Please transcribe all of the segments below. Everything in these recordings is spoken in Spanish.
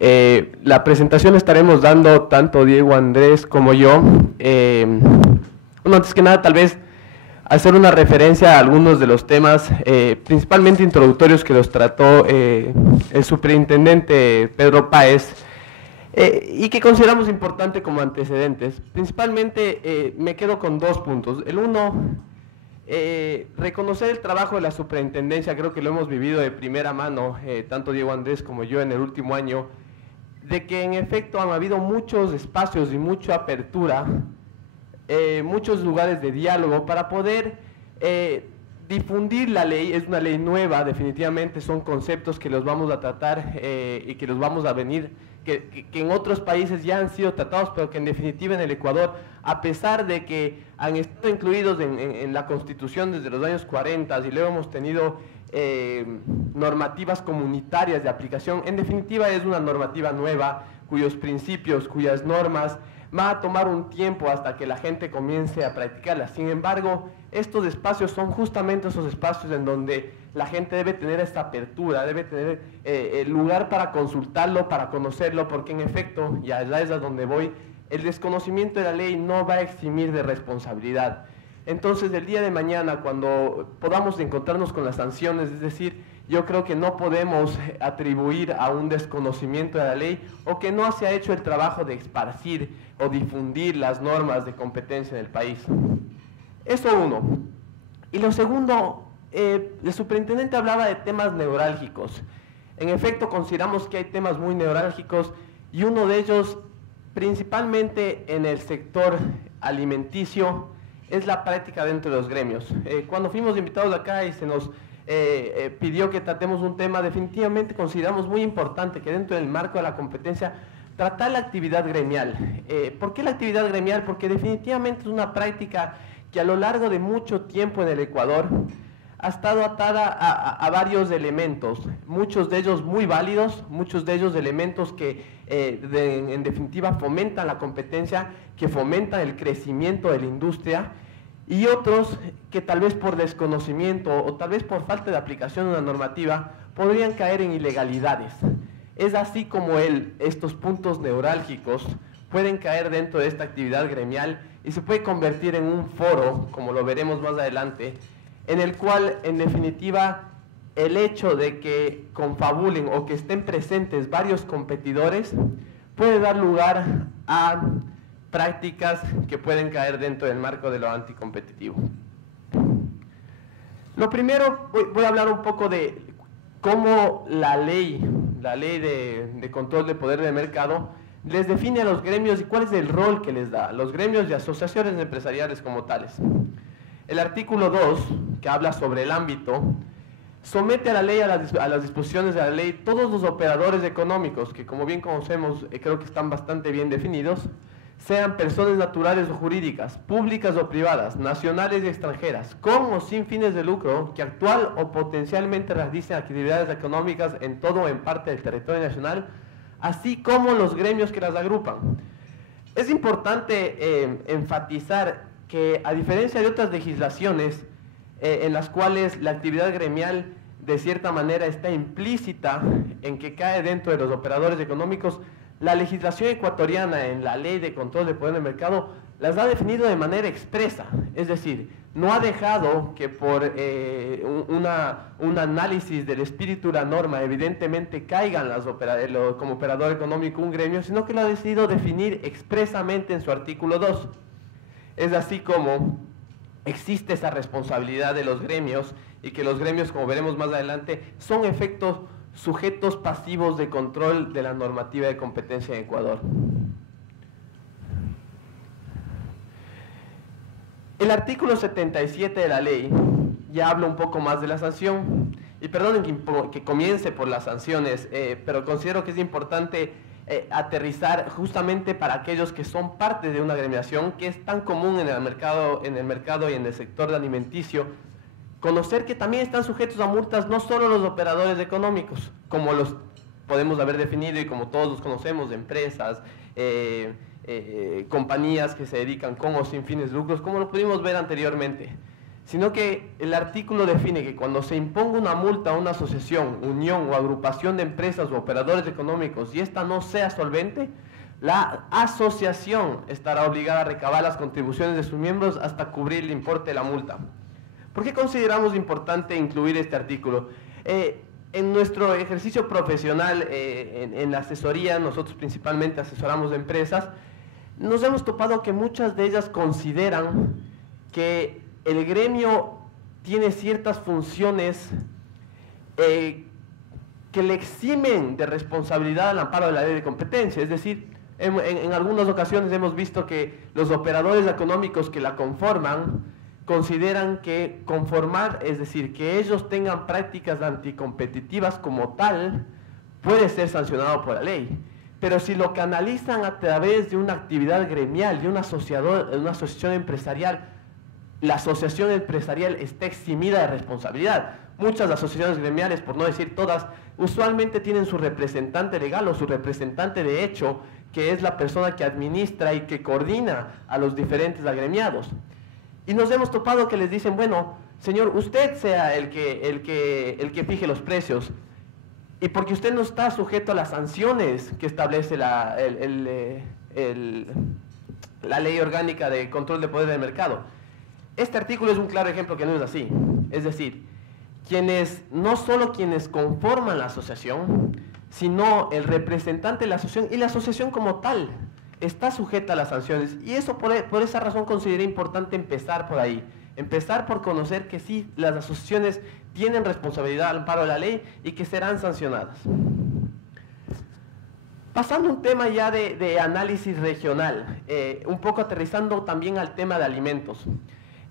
La presentación estaremos dando tanto Diego Andrés como yo. Bueno, antes que nada, tal vez hacer una referencia a algunos de los temas, principalmente introductorios, que los trató el superintendente Pedro Páez, y que consideramos importante como antecedentes. Principalmente me quedo con dos puntos. El uno, reconocer el trabajo de la superintendencia. Creo que lo hemos vivido de primera mano, tanto Diego Andrés como yo, en el último año, de que en efecto han habido muchos espacios y mucha apertura, muchos lugares de diálogo para poder difundir la ley. Es una ley nueva, definitivamente son conceptos que los vamos a tratar y que los vamos a venir, que en otros países ya han sido tratados, pero que en definitiva en el Ecuador, a pesar de que han estado incluidos en la Constitución desde los años 40 y luego hemos tenido normativas comunitarias de aplicación, en definitiva es una normativa nueva cuyos principios, cuyas normas va a tomar un tiempo hasta que la gente comience a practicarlas. Sin embargo, estos espacios son justamente esos espacios en donde la gente debe tener esta apertura, debe tener el lugar para consultarlo, para conocerlo, porque en efecto, y allá es a donde voy, el desconocimiento de la ley no va a eximir de responsabilidad. Entonces, el día de mañana, cuando podamos encontrarnos con las sanciones, es decir, yo creo que no podemos atribuir a un desconocimiento de la ley o que no se ha hecho el trabajo de esparcir o difundir las normas de competencia en el país. Eso uno. Y lo segundo, el superintendente hablaba de temas neurálgicos. En efecto, consideramos que hay temas muy neurálgicos y uno de ellos, principalmente en el sector alimenticio, es la práctica dentro de los gremios. Cuando fuimos invitados acá y se nos pidió que tratemos un tema, definitivamente consideramos muy importante que dentro del marco de la competencia tratar la actividad gremial. ¿Por qué la actividad gremial? Porque definitivamente es una práctica que a lo largo de mucho tiempo en el Ecuador ha estado atada a varios elementos, muchos de ellos muy válidos, muchos de ellos elementos que en definitiva fomentan la competencia, que fomentan el crecimiento de la industria, y otros que tal vez por desconocimiento o tal vez por falta de aplicación de una normativa podrían caer en ilegalidades. Es así como estos puntos neurálgicos pueden caer dentro de esta actividad gremial y se puede convertir en un foro, como lo veremos más adelante, en el cual en definitiva el hecho de que confabulen o que estén presentes varios competidores puede dar lugar a prácticas que pueden caer dentro del marco de lo anticompetitivo. Lo primero, voy a hablar un poco de cómo la ley de control de poder de mercado les define a los gremios y cuál es el rol que les da a los gremios y asociaciones empresariales como tales. El artículo 2, que habla sobre el ámbito, somete a la ley, a las disposiciones de la ley, todos los operadores económicos, que como bien conocemos, creo que están bastante bien definidos, sean personas naturales o jurídicas, públicas o privadas, nacionales y extranjeras, con o sin fines de lucro, que actual o potencialmente realicen actividades económicas en todo o en parte del territorio nacional, así como los gremios que las agrupan. Es importante enfatizar que, a diferencia de otras legislaciones en las cuales la actividad gremial de cierta manera está implícita en que cae dentro de los operadores económicos, la legislación ecuatoriana en la ley de control de poder del mercado las ha definido de manera expresa, es decir, no ha dejado que por un análisis del espíritu de la norma evidentemente caigan como operador económico un gremio, sino que lo ha decidido definir expresamente en su artículo 2. Es así como existe esa responsabilidad de los gremios y que los gremios, como veremos más adelante, son sujetos pasivos de control de la normativa de competencia en Ecuador. El artículo 77 de la ley ya habla un poco más de la sanción, y perdonen que comience por las sanciones, pero considero que es importante aterrizar justamente para aquellos que son parte de una agremiación, que es tan común en el mercado y en el sector alimenticio, conocer que también están sujetos a multas no solo los operadores económicos, como los podemos haber definido y como todos los conocemos, de empresas, compañías que se dedican con o sin fines de lucros, como lo pudimos ver anteriormente, sino que el artículo define que cuando se imponga una multa a una asociación, unión o agrupación de empresas o operadores económicos y esta no sea solvente, la asociación estará obligada a recabar las contribuciones de sus miembros hasta cubrir el importe de la multa. ¿Por qué consideramos importante incluir este artículo? En nuestro ejercicio profesional, en la asesoría, nosotros principalmente asesoramos empresas, nos hemos topado que muchas de ellas consideran que el gremio tiene ciertas funciones que le eximen de responsabilidad al amparo de la ley de competencia. Es decir, en algunas ocasiones hemos visto que los operadores económicos que la conforman consideran que conformar, es decir, que ellos tengan prácticas anticompetitivas como tal, puede ser sancionado por la ley. Pero si lo canalizan a través de una actividad gremial, de una asociación empresarial, la asociación empresarial está eximida de responsabilidad. Muchas asociaciones gremiales, por no decir todas, usualmente tienen su representante legal o su representante de hecho, que es la persona que administra y que coordina a los diferentes agremiados. Y nos hemos topado que les dicen, bueno, señor, usted sea el que fije los precios, y porque usted no está sujeto a las sanciones que establece la ley orgánica de control de poder del mercado. Este artículo es un claro ejemplo que no es así. Es decir, no solo quienes conforman la asociación, sino el representante de la asociación y la asociación como tal está sujeta a las sanciones. Y eso por esa razón consideré importante empezar por ahí. Empezar por conocer que sí, las asociaciones tienen responsabilidad al amparo de la ley y que serán sancionadas. Pasando a un tema ya de análisis regional, un poco aterrizando también al tema de alimentos.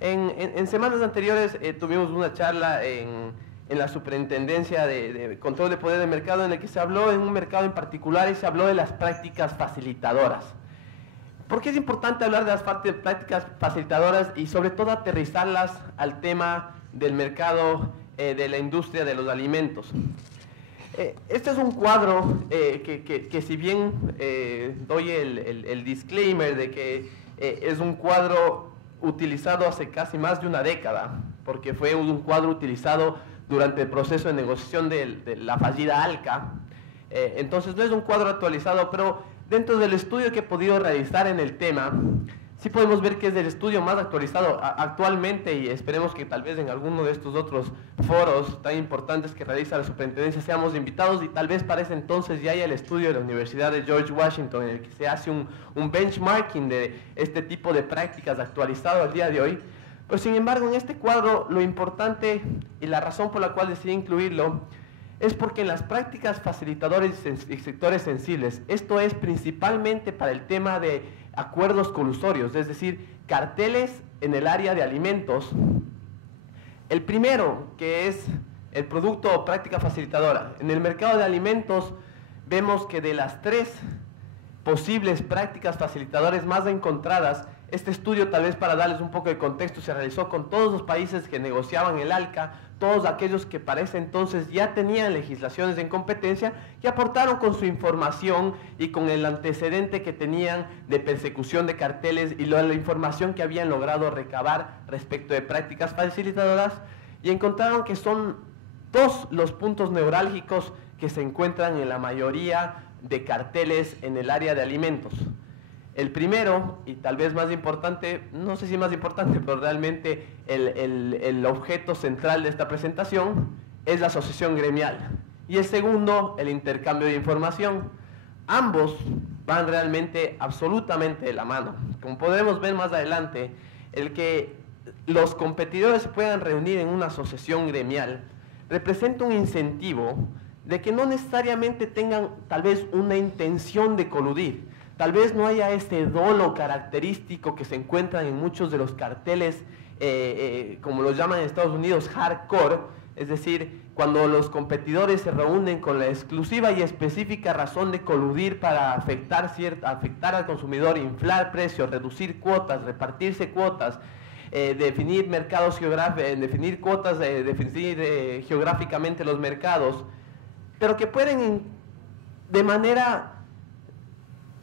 En semanas anteriores tuvimos una charla en la Superintendencia de Control de Poder del Mercado, en el que se habló en un mercado en particular y se habló de las prácticas facilitadoras. ¿Por qué es importante hablar de las prácticas facilitadoras y sobre todo aterrizarlas al tema del mercado de la industria de los alimentos? Este es un cuadro que si bien doy el disclaimer de que es un cuadro utilizado hace casi más de una década, porque fue un cuadro utilizado durante el proceso de negociación de la fallida ALCA, entonces no es un cuadro actualizado, pero dentro del estudio que he podido realizar en el tema, sí podemos ver que es el estudio más actualizado actualmente, y esperemos que tal vez en alguno de estos otros foros tan importantes que realiza la superintendencia seamos invitados, y tal vez para ese entonces ya haya el estudio de la Universidad de George Washington en el que se hace un benchmarking de este tipo de prácticas actualizado al día de hoy. Pero sin embargo, en este cuadro lo importante y la razón por la cual decidí incluirlo es porque en las prácticas facilitadoras y sectores sensibles, esto es principalmente para el tema de acuerdos colusorios, es decir, carteles en el área de alimentos. El primero, que es el producto o práctica facilitadora. En el mercado de alimentos vemos que de las 3 posibles prácticas facilitadoras más encontradas, este estudio, tal vez para darles un poco de contexto, se realizó con todos los países que negociaban el ALCA, todos aquellos que para ese entonces ya tenían legislaciones en competencia y aportaron con su información y con el antecedente que tenían de persecución de carteles y la información que habían logrado recabar respecto de prácticas facilitadoras, y encontraron que son 2 los puntos neurálgicos que se encuentran en la mayoría de carteles en el área de alimentos. El primero, y tal vez más importante, no sé si más importante, pero realmente el objeto central de esta presentación es la asociación gremial. Y el segundo, el intercambio de información. Ambos van realmente absolutamente de la mano. Como podremos ver más adelante, el que los competidores se puedan reunir en una asociación gremial representa un incentivo de que no necesariamente tengan tal vez una intención de coludir. Tal vez no haya este dolo característico que se encuentra en muchos de los carteles, como los llaman en Estados Unidos, hardcore, es decir, cuando los competidores se reúnen con la exclusiva y específica razón de coludir para afectar al consumidor, inflar precios, reducir cuotas, repartirse cuotas, definir mercados geográficos, definir cuotas, definir geográficamente los mercados, pero que pueden de manera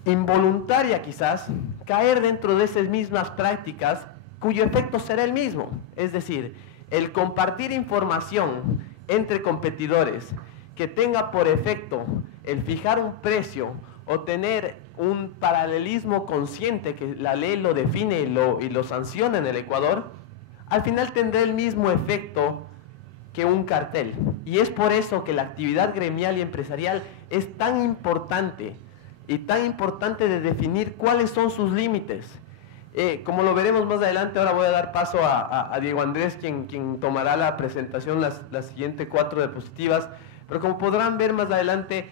involuntaria quizás caer dentro de esas mismas prácticas cuyo efecto será el mismo. Es decir, el compartir información entre competidores que tenga por efecto el fijar un precio o tener un paralelismo consciente que la ley lo define y lo sanciona en el Ecuador, al final tendrá el mismo efecto que un cartel. Y es por eso que la actividad gremial y empresarial es tan importante y tan importante de definir cuáles son sus límites. Como lo veremos más adelante, ahora voy a dar paso a Diego Andrés, quien tomará la presentación, las siguientes 4 diapositivas, pero como podrán ver más adelante,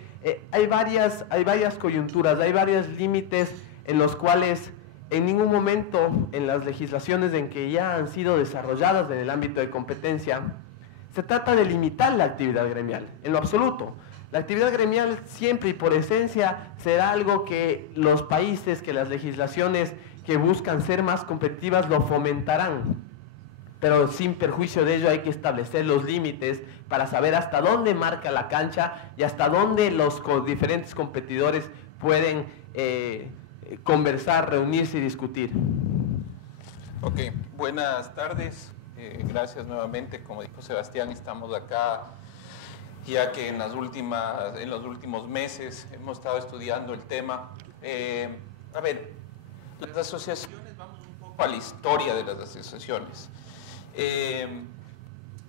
hay varias coyunturas, hay varios límites en los cuales en ningún momento en las legislaciones en que ya han sido desarrolladas en el ámbito de competencia, se trata de limitar la actividad gremial, en lo absoluto. La actividad gremial siempre y por esencia será algo que los países, que las legislaciones que buscan ser más competitivas lo fomentarán, pero sin perjuicio de ello hay que establecer los límites para saber hasta dónde marca la cancha y hasta dónde los diferentes competidores pueden conversar, reunirse y discutir. Ok, buenas tardes, gracias nuevamente. Como dijo Sebastián, estamos acá ya que en los últimos meses hemos estado estudiando el tema. A ver, las asociaciones, vamos un poco a la historia de las asociaciones.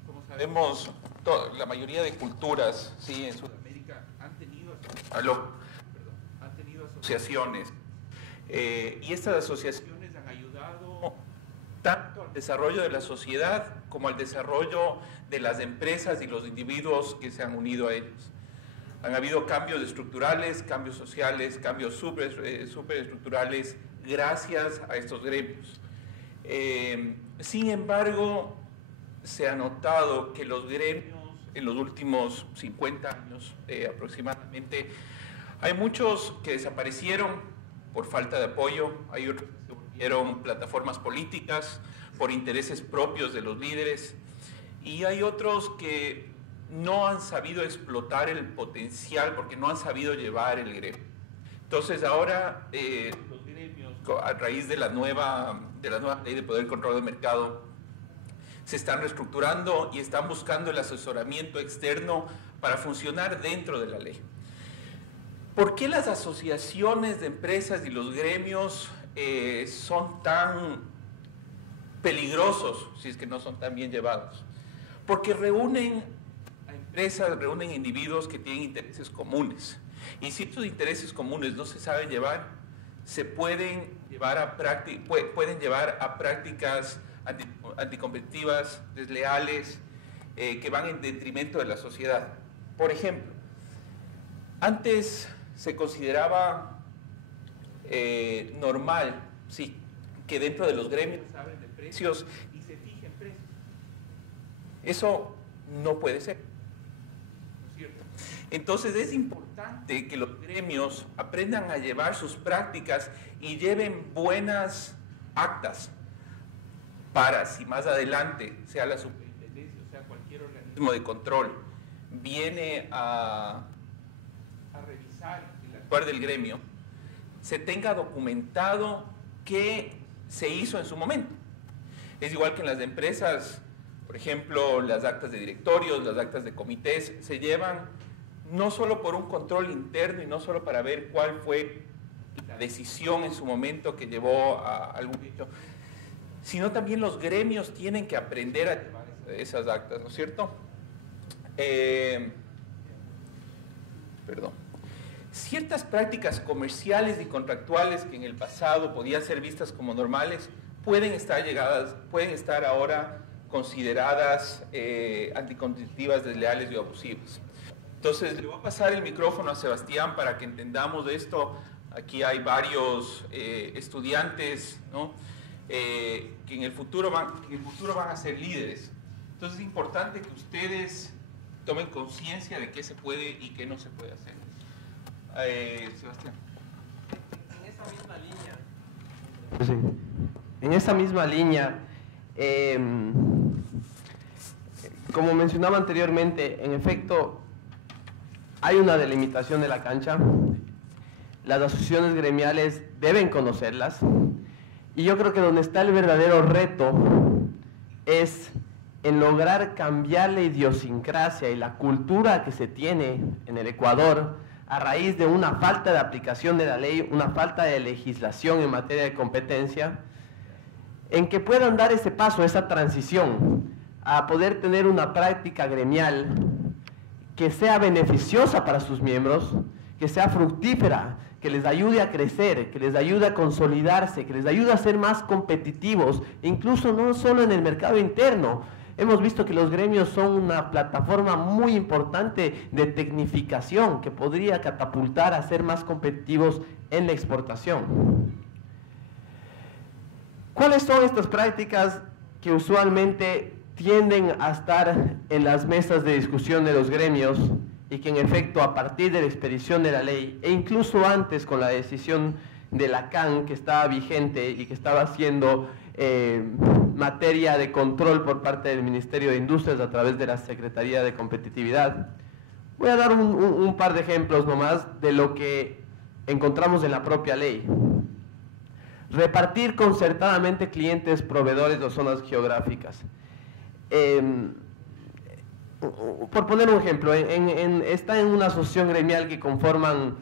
Como sabemos, la mayoría de culturas, ¿sí?, en Sudamérica han tenido asociaciones. Y estas asociaciones han ayudado tanto al desarrollo de la sociedad como al desarrollo de las empresas y los individuos que se han unido a ellos. Han habido cambios estructurales, cambios sociales, cambios superestructurales gracias a estos gremios. Sin embargo, se ha notado que los gremios en los últimos 50 años aproximadamente, hay muchos que desaparecieron por falta de apoyo, hay otros que se volvieron plataformas políticas por intereses propios de los líderes, y hay otros que no han sabido explotar el potencial porque no han sabido llevar el gremio. Entonces ahora los gremios, a raíz de la nueva ley de poder y control del mercado, se están reestructurando y están buscando el asesoramiento externo para funcionar dentro de la ley. ¿Por qué las asociaciones de empresas y los gremios son tan peligrosos si es que no son tan bien llevados? Porque reúnen a empresas, reúnen individuos que tienen intereses comunes. Y si estos intereses comunes no se saben llevar, se pueden llevar a prácticas anticompetitivas, desleales, que van en detrimento de la sociedad. Por ejemplo, antes se consideraba normal, sí, que dentro de los gremios se hablen de precios y se fijen precios. Eso no puede ser, ¿no es cierto? Entonces es importante que los gremios aprendan a llevar sus prácticas y lleven buenas actas para, si más adelante, sea la superintendencia o sea cualquier organismo de control, viene a revisar el actuar del gremio, se tenga documentado qué se hizo en su momento. Es igual que en las empresas, por ejemplo, las actas de directorios, las actas de comités, se llevan no solo por un control interno y no solo para ver cuál fue la decisión en su momento que llevó a algún hecho, sino también los gremios tienen que aprender a llevar esas actas, ¿no es cierto? Ciertas prácticas comerciales y contractuales que en el pasado podían ser vistas como normales, pueden estar ahora consideradas anticompetitivas, desleales y abusivas. Entonces, le voy a pasar el micrófono a Sebastián para que entendamos de esto. Aquí hay varios estudiantes, ¿no?, que en el futuro van a ser líderes. Entonces es importante que ustedes tomen conciencia de qué se puede y qué no se puede hacer. Sebastián. En esa misma línea, como mencionaba anteriormente, en efecto, hay una delimitación de la cancha. Las asociaciones gremiales deben conocerlas Y yo creo que donde está el verdadero reto es en lograr cambiar la idiosincrasia y la cultura que se tiene en el Ecuador a raíz de una falta de aplicación de la ley, una falta de legislación en materia de competencia, en que puedan dar ese paso, esa transición, a poder tener una práctica gremial que sea beneficiosa para sus miembros, que sea fructífera, que les ayude a crecer, que les ayude a consolidarse, que les ayude a ser más competitivos, incluso no solo en el mercado interno. Hemos visto que los gremios son una plataforma muy importante de tecnificación que podría catapultar a ser más competitivos en la exportación. ¿Cuáles son estas prácticas que usualmente tienden a estar en las mesas de discusión de los gremios y que en efecto a partir de la expedición de la ley e incluso antes con la decisión de la CAN que estaba vigente y que estaba siendo materia de control por parte del Ministerio de Industrias a través de la Secretaría de Competitividad? Voy a dar un par de ejemplos nomás de lo que encontramos en la propia ley. Repartir concertadamente clientes, proveedores o zonas geográficas. Por poner un ejemplo, está en una asociación gremial que conforman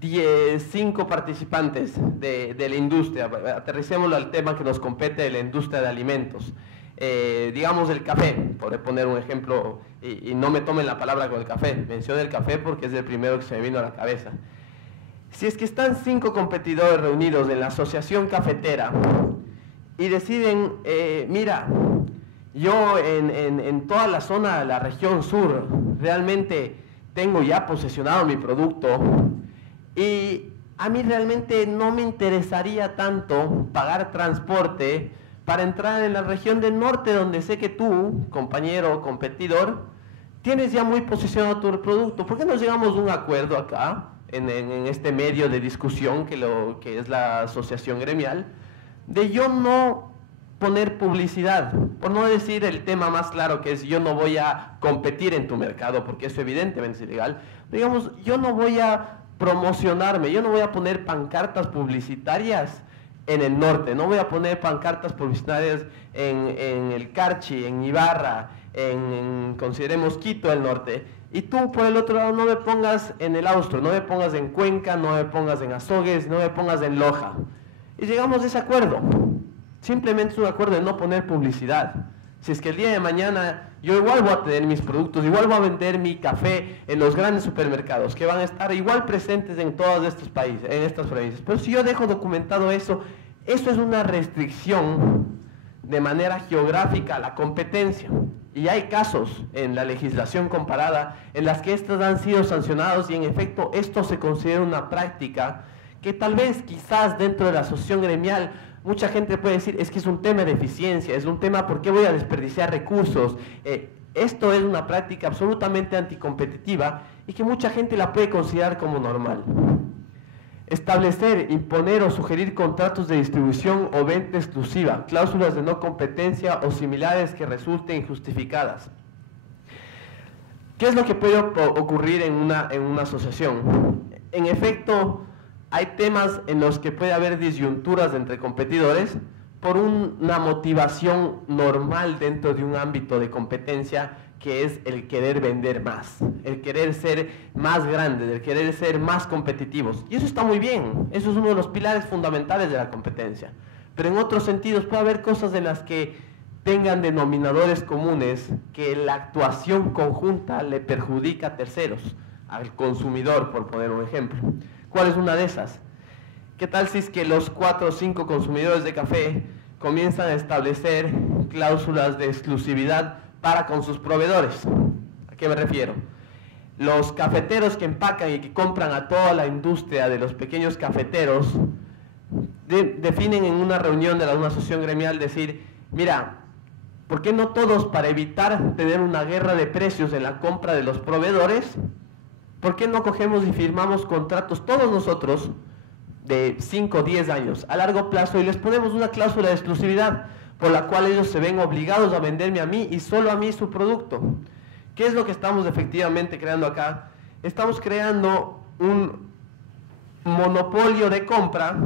5 participantes de la industria. Aterricémoslo al tema que nos compete de la industria de alimentos. Digamos el café, por poner un ejemplo, y no me tomen la palabra con el café, menciono el café porque es el primero que se me vino a la cabeza. Si es que están 5 competidores reunidos en la asociación cafetera y deciden, mira, yo en toda la zona, la región sur, realmente tengo ya posesionado mi producto y a mí realmente no me interesaría tanto pagar transporte para entrar en la región del norte, donde sé que tú, compañero o competidor, tienes ya muy posicionado tu producto. ¿Por qué no llegamos a un acuerdo acá, en este medio de discusión que es la asociación gremial, de yo no poner publicidad, por no decir el tema más claro que es yo no voy a competir en tu mercado, porque eso evidentemente es ilegal, digamos, yo no voy a promocionarme, yo no voy a poner pancartas publicitarias en el norte, no voy a poner pancartas publicitarias en el Carchi, en Ibarra, consideremos Quito el norte, y tú por el otro lado no me pongas en el Austro, no me pongas en Cuenca, no me pongas en Azogues, no me pongas en Loja. Y llegamos a ese acuerdo. Simplemente es un acuerdo de no poner publicidad. Si es que el día de mañana yo igual voy a tener mis productos, igual voy a vender mi café en los grandes supermercados, que van a estar igual presentes en todos estos países, en estas provincias. Pero si yo dejo documentado eso es una restricción de manera geográfica a la competencia. Y hay casos en la legislación comparada en las que estos han sido sancionados y en efecto esto se considera una práctica que tal vez quizás dentro de la asociación gremial mucha gente puede decir es que es un tema de eficiencia, es un tema ¿por qué voy a desperdiciar recursos? Esto es una práctica absolutamente anticompetitiva y que mucha gente la puede considerar como normal. Establecer, imponer o sugerir contratos de distribución o venta exclusiva, cláusulas de no competencia o similares que resulten injustificadas. ¿Qué es lo que puede ocurrir en una asociación? En efecto, hay temas en los que puede haber disyunturas entre competidores por una motivación normal dentro de un ámbito de competencia que es el querer vender más, el querer ser más grandes, el querer ser más competitivos. Y eso está muy bien, eso es uno de los pilares fundamentales de la competencia. Pero en otros sentidos puede haber cosas en las que tengan denominadores comunes que la actuación conjunta le perjudica a terceros, al consumidor, por poner un ejemplo. ¿Cuál es una de esas? ¿Qué tal si es que los 4 o 5 consumidores de café comienzan a establecer cláusulas de exclusividad para con sus proveedores? ¿A qué me refiero? Los cafeteros que empacan y que compran a toda la industria de los pequeños cafeteros definen en una reunión de una asociación gremial decir, mira, ¿por qué no todos, para evitar tener una guerra de precios en la compra de los proveedores, ¿por qué no cogemos y firmamos contratos todos nosotros de 5 o 10 años a largo plazo y les ponemos una cláusula de exclusividad por la cual ellos se ven obligados a venderme a mí y solo a mí su producto? ¿Qué es lo que estamos efectivamente creando acá? Estamos creando un monopolio de compra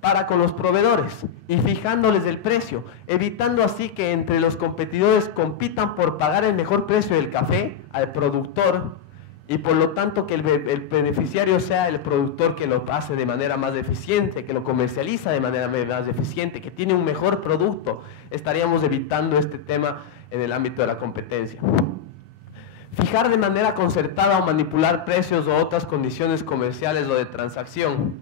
para con los proveedores y fijándoles el precio, evitando así que entre los competidores compitan por pagar el mejor precio del café al productor y por lo tanto que el beneficiario sea el productor que lo hace de manera más eficiente, que lo comercializa de manera más eficiente, que tiene un mejor producto. Estaríamos evitando este tema en el ámbito de la competencia. Fijar de manera concertada o manipular precios o otras condiciones comerciales o de transacción.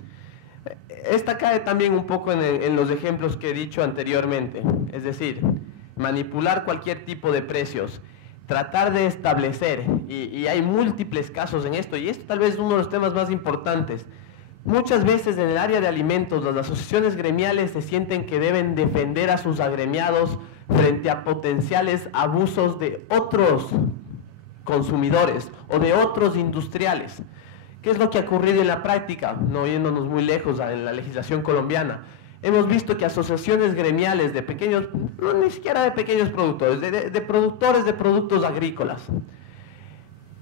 Esta cae también un poco en los ejemplos que he dicho anteriormente, es decir, manipular cualquier tipo de precios, tratar de establecer, y hay múltiples casos en esto, y esto tal vez es uno de los temas más importantes. Muchas veces en el área de alimentos las asociaciones gremiales se sienten que deben defender a sus agremiados frente a potenciales abusos de otros consumidores o de otros industriales. ¿Qué es lo que ha ocurrido en la práctica? No yéndonos muy lejos en la legislación colombiana. Hemos visto que asociaciones gremiales de pequeños, no ni siquiera de pequeños productores, de productores de productos agrícolas,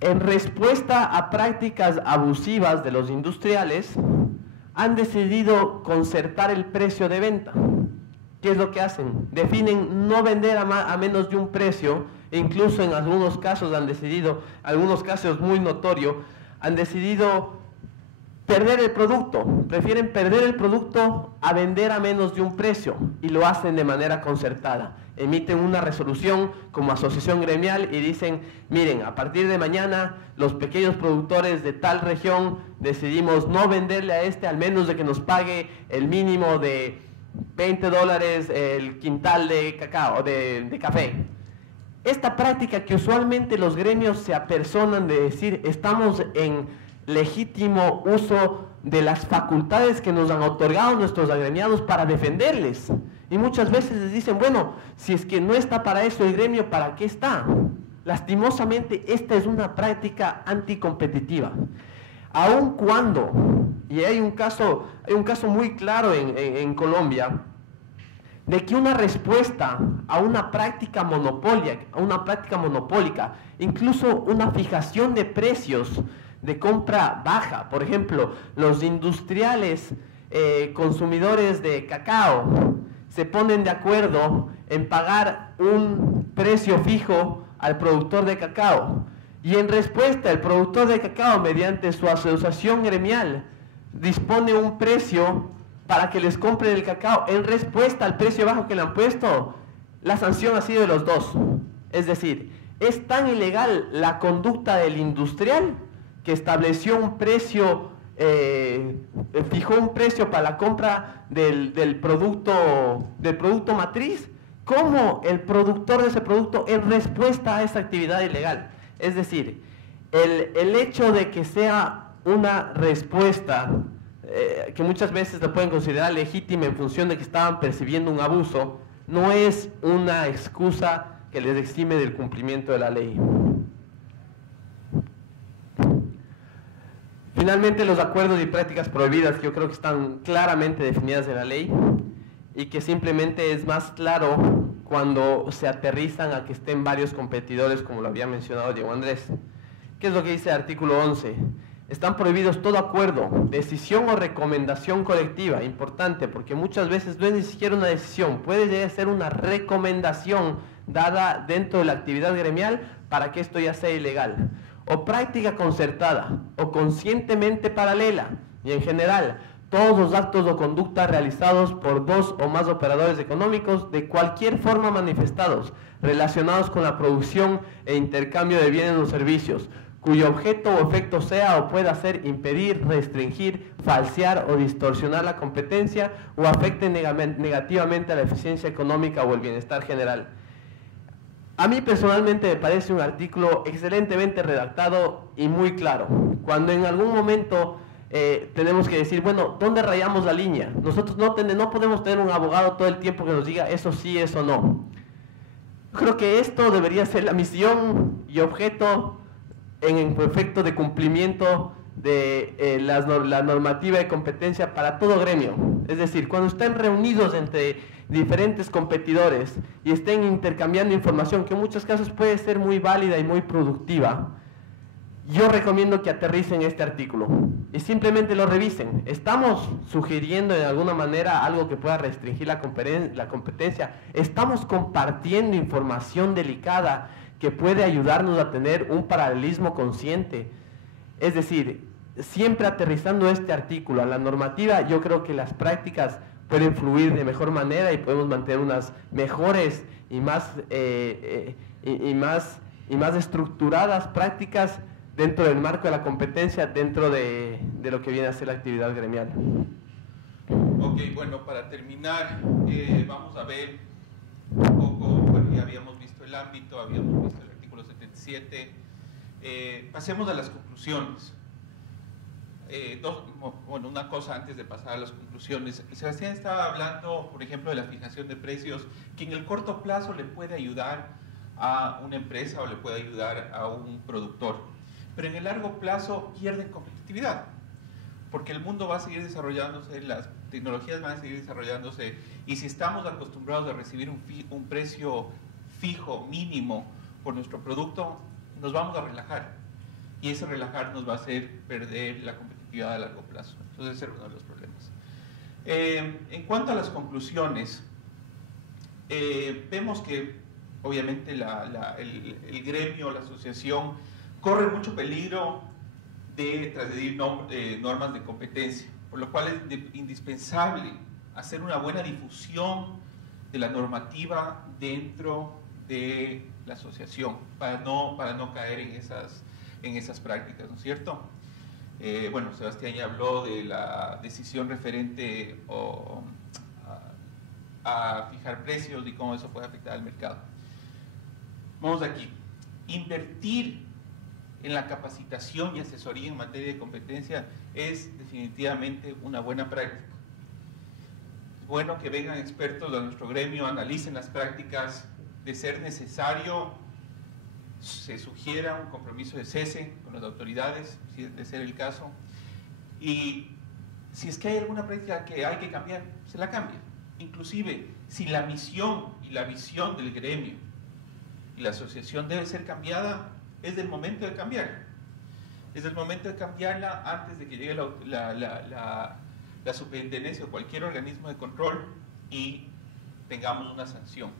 en respuesta a prácticas abusivas de los industriales, han decidido concertar el precio de venta. ¿Qué es lo que hacen? Definen no vender a menos de un precio, e incluso en algunos casos han decidido, algunos casos muy notorios, han decidido perder el producto, prefieren perder el producto a vender a menos de un precio y lo hacen de manera concertada. Emiten una resolución como asociación gremial y dicen, miren, a partir de mañana los pequeños productores de tal región decidimos no venderle a este al menos de que nos pague el mínimo de $20 el quintal de cacao, de café. Esta práctica que usualmente los gremios se apersonan de decir estamos en legítimo uso de las facultades que nos han otorgado nuestros agremiados para defenderles. Y muchas veces les dicen, bueno, si es que no está para eso el gremio, ¿para qué está? Lastimosamente, esta es una práctica anticompetitiva. Aun cuando, y hay un caso muy claro en Colombia, de que una respuesta a una práctica monopólica, incluso una fijación de precios de compra baja, por ejemplo, los industriales consumidores de cacao se ponen de acuerdo en pagar un precio fijo al productor de cacao y en respuesta el productor de cacao mediante su asociación gremial dispone un precio para que les compren el cacao en respuesta al precio bajo que le han puesto. La sanción ha sido de los dos, es decir, es tan ilegal la conducta del industrial que estableció un precio, fijó un precio para la compra del producto matriz, como el productor de ese producto en respuesta a esa actividad ilegal. Es decir, el hecho de que sea una respuesta que muchas veces la pueden considerar legítima en función de que estaban percibiendo un abuso, no es una excusa que les exime del cumplimiento de la ley. Finalmente, los acuerdos y prácticas prohibidas, que yo creo que están claramente definidas en la ley y que simplemente es más claro cuando se aterrizan a que estén varios competidores, como lo había mencionado Diego Andrés. ¿Qué es lo que dice el artículo 11? Están prohibidos todo acuerdo, decisión o recomendación colectiva, importante, porque muchas veces no es ni siquiera una decisión, puede llegar a ser una recomendación dada dentro de la actividad gremial para que esto ya sea ilegal, o práctica concertada, o conscientemente paralela, y en general, todos los actos o conductas realizados por dos o más operadores económicos de cualquier forma manifestados, relacionados con la producción e intercambio de bienes o servicios, cuyo objeto o efecto sea o pueda ser impedir, restringir, falsear o distorsionar la competencia o afecte negativamente a la eficiencia económica o el bienestar general. A mí personalmente me parece un artículo excelentemente redactado y muy claro. Cuando en algún momento tenemos que decir, bueno, ¿dónde rayamos la línea? Nosotros no podemos tener un abogado todo el tiempo que nos diga eso sí, eso no. Creo que esto debería ser la misión y objeto en efecto de cumplimiento de la normativa de competencia para todo gremio. Es decir, cuando estén reunidos entre diferentes competidores y estén intercambiando información, que en muchos casos puede ser muy válida y muy productiva, yo recomiendo que aterricen este artículo y simplemente lo revisen. ¿Estamos sugiriendo de alguna manera algo que pueda restringir la competencia? ¿Estamos compartiendo información delicada que puede ayudarnos a tener un paralelismo consciente? Es decir, siempre aterrizando este artículo a la normativa, yo creo que las prácticas pueden fluir de mejor manera y podemos mantener unas mejores y más estructuradas prácticas dentro del marco de la competencia, dentro de lo que viene a ser la actividad gremial. Ok, bueno, para terminar, vamos a ver un poco, bueno, ya habíamos visto el ámbito, habíamos visto el artículo 77, pasemos a las conclusiones. Bueno, una cosa antes de pasar a las conclusiones. Sebastián estaba hablando, por ejemplo, de la fijación de precios, que en el corto plazo le puede ayudar a una empresa o le puede ayudar a un productor, pero en el largo plazo pierden competitividad, porque el mundo va a seguir desarrollándose, las tecnologías van a seguir desarrollándose, y si estamos acostumbrados a recibir un precio fijo, mínimo, por nuestro producto, nos vamos a relajar, y ese relajar nos va a hacer perder la competitividad a largo plazo. Entonces ese es uno de los problemas. En cuanto a las conclusiones, vemos que obviamente el gremio, la asociación, corre mucho peligro de transgredir normas de competencia, por lo cual es indispensable hacer una buena difusión de la normativa dentro de la asociación, para no caer en esas prácticas, ¿no es cierto? Bueno, Sebastián ya habló de la decisión referente a fijar precios y cómo eso puede afectar al mercado. Vamos aquí. Invertir en la capacitación y asesoría en materia de competencia es definitivamente una buena práctica. Es bueno que vengan expertos de nuestro gremio, analicen las prácticas. De ser necesario, se sugiera un compromiso de cese con las autoridades, si es de ser el caso. Y si es que hay alguna práctica que hay que cambiar, se la cambia. Inclusive, si la misión y la visión del gremio y la asociación debe ser cambiada, es del momento de cambiar. Es el momento de cambiarla antes de que llegue la superintendencia o cualquier organismo de control y tengamos una sanción.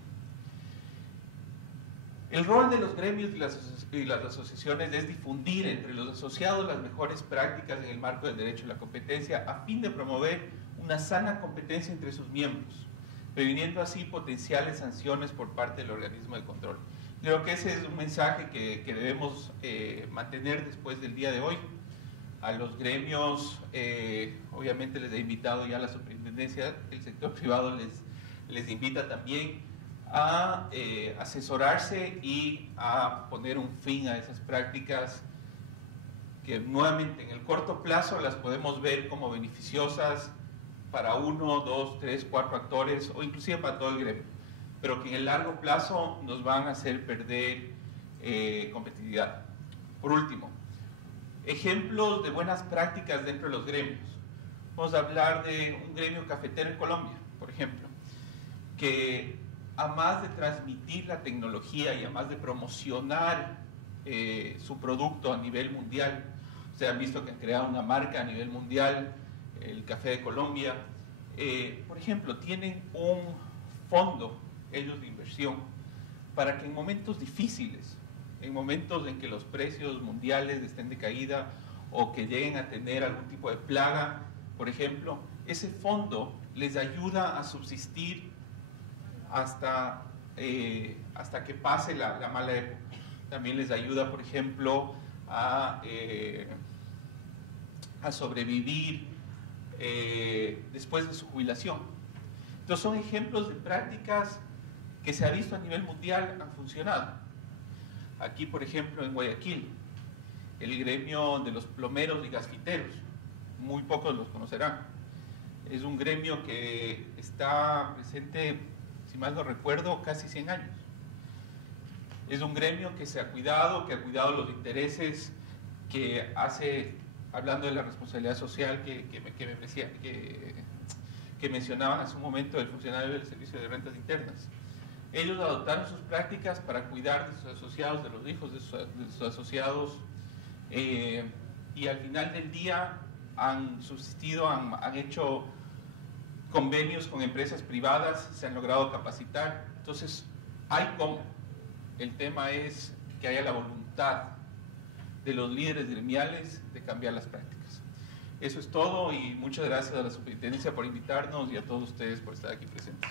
El rol de los gremios y las asociaciones es difundir entre los asociados las mejores prácticas en el marco del derecho a la competencia a fin de promover una sana competencia entre sus miembros, previniendo así potenciales sanciones por parte del organismo de control. Creo que ese es un mensaje que debemos mantener después del día de hoy. A los gremios, obviamente les he invitado ya a la superintendencia, el sector privado les invita también a asesorarse y a poner un fin a esas prácticas que nuevamente en el corto plazo las podemos ver como beneficiosas para 1, 2, 3, 4 actores o inclusive para todo el gremio, pero que en el largo plazo nos van a hacer perder competitividad. Por último, ejemplos de buenas prácticas dentro de los gremios. Vamos a hablar de un gremio cafetero en Colombia, por ejemplo, que a más de transmitir la tecnología y a más de promocionar su producto a nivel mundial, ustedes han visto que han creado una marca a nivel mundial, el Café de Colombia, por ejemplo, tienen un fondo, ellos de inversión, para que en momentos difíciles, en momentos en que los precios mundiales estén de caída o que lleguen a tener algún tipo de plaga, por ejemplo, ese fondo les ayuda a subsistir hasta que pase la mala época. También les ayuda, por ejemplo, a sobrevivir después de su jubilación. Entonces son ejemplos de prácticas que se ha visto a nivel mundial han funcionado. Aquí, por ejemplo, en Guayaquil, el gremio de los plomeros y gasfiteros, muy pocos los conocerán. Es un gremio que está presente, si mal no recuerdo, casi 100 años. Es un gremio que se ha cuidado, que ha cuidado los intereses, que hace, hablando de la responsabilidad social que mencionaban hace un momento el funcionario del Servicio de Rentas Internas. Ellos adoptaron sus prácticas para cuidar de sus asociados, de los hijos de sus asociados, y al final del día han subsistido, han hecho convenios con empresas privadas, se han logrado capacitar. Entonces, hay cómo. El tema es que haya la voluntad de los líderes gremiales de cambiar las prácticas. Eso es todo y muchas gracias a la Superintendencia por invitarnos y a todos ustedes por estar aquí presentes.